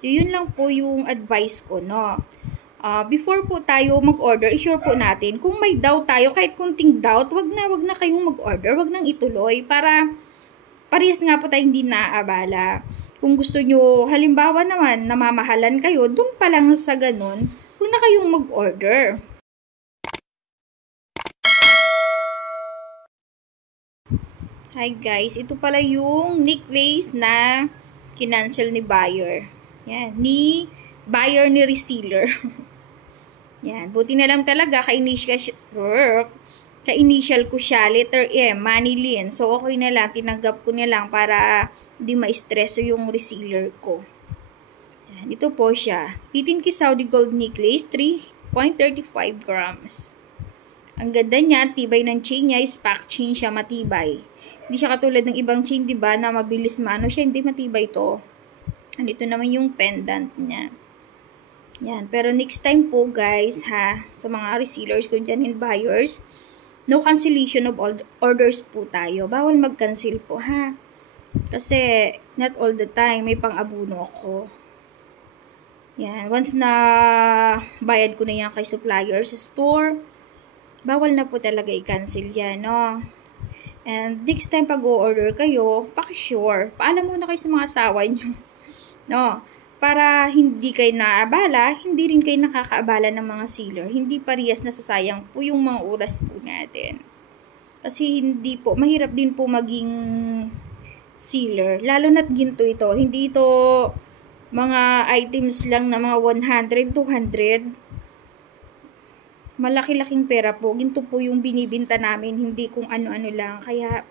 So, yun lang po yung advice ko, no? Before po tayo mag-order, i-sure po natin. Kung may doubt tayo, kahit kunting doubt, wag na kayong mag-order, wag nang ituloy para parehas nga po tayo hindi naaabala. Kung gusto nyo, halimbawa naman, namamahalan kayo, dun pa lang sa ganun, huwag na kayong mag-order. Hi guys, ito pala yung necklace na kinancel ni buyer. Yan, ni buyer ni reseller. Yan, buti na lang talaga ka-initial ko siya, letter M, Manilin. So, okay na lang, tinanggap ko na lang para hindi ma-stress yung reseller ko. Yan, ito po siya. 18K Saudi Gold Necklace, 3.35 grams. Ang ganda niya, tibay ng chain niya, spack chain siya, matibay. Hindi siya katulad ng ibang chain, diba, na mabilis maano siya, hindi matibay to. Andito naman yung pendant niya. Yan. Pero next time po guys, ha, sa mga resellers ko dyan and buyers, no cancellation of orders po tayo. Bawal mag-cancel po, ha. Kasi, not all the time, may pang-abuno ako. Yan. Once na bayad ko na yan kay supplier sa store, bawal na po talaga i-cancel yan, no. And next time pag o-order kayo, pakisure. Paalam muna kayo sa mga asawa nyo. No. Para hindi kayo naabala, hindi rin kayo nakakaabala ng mga sealer. Hindi parehas nasasayang po yung mga oras po natin. Kasi hindi po, mahirap din po maging sealer. Lalo na't ginto ito. Hindi ito mga items lang na mga 100, 200. Malaki-laking pera po. Ginto po yung binibinta namin, hindi kung ano-ano lang. Kaya,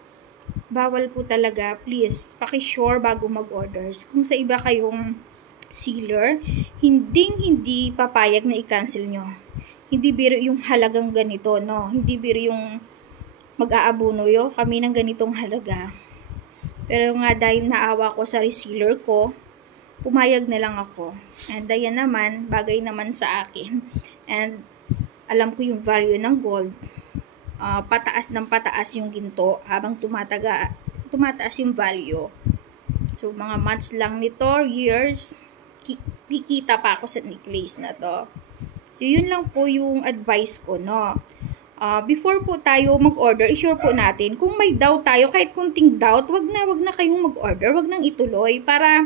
bawal po talaga. Please, pakisure bago mag-orders. Kung sa iba kayong sealer, hindi papayag na i-cancel nyo. Hindi biro yung halagang ganito, no? Hindi biro yung mag-aabuno yo kami ng ganitong halaga. Pero nga dahil naawa ko sa reseller ko, pumayag na lang ako. And ayan naman, bagay naman sa akin. And alam ko yung value ng gold. Pataas ng pataas yung ginto habang tumataas yung value. So, mga months lang nito, years, kikita pa ako sa necklace na to. So, yun lang po yung advice ko, no? Before po tayo mag-order, i-sure po natin. Kung may doubt tayo, kahit kunting doubt, wag na kayong mag-order, wag nang ituloy para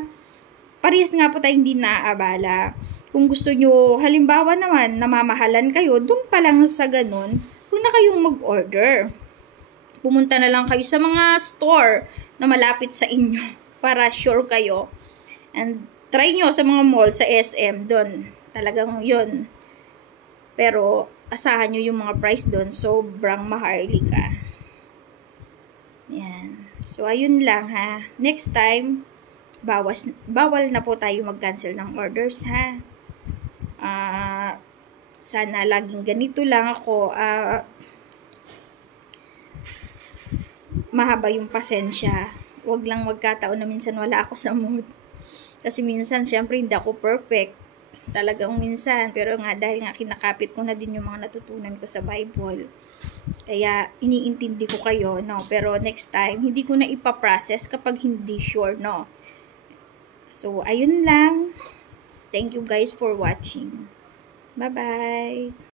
parehas nga po tayo hindi naaabala. Kung gusto nyo, halimbawa naman, namamahalan kayo, dun pa lang sa ganun, huwag na kayong mag-order. Pumunta na lang kayo sa mga store na malapit sa inyo para sure kayo. And try nyo sa mga mall, sa SM, doon. Talagang yun. Pero, asahan nyo yung mga price doon. Sobrang maharlika. Yan. So, ayun lang, ha. Next time, bawal na po tayo mag-cancel ng orders, ha. Sana laging ganito lang ako. Mahaba yung pasensya. Wag lang magkataon na minsan wala ako sa mood. Kasi minsan, syempre, hindi ako perfect. Talagang minsan. Pero nga, dahil nga kinakapit ko na din yung mga natutunan ko sa Bible. Kaya, iniintindi ko kayo, no? Pero next time, hindi ko na ipaprocess kapag hindi sure, no? So, ayun lang. Thank you guys for watching. Bye-bye!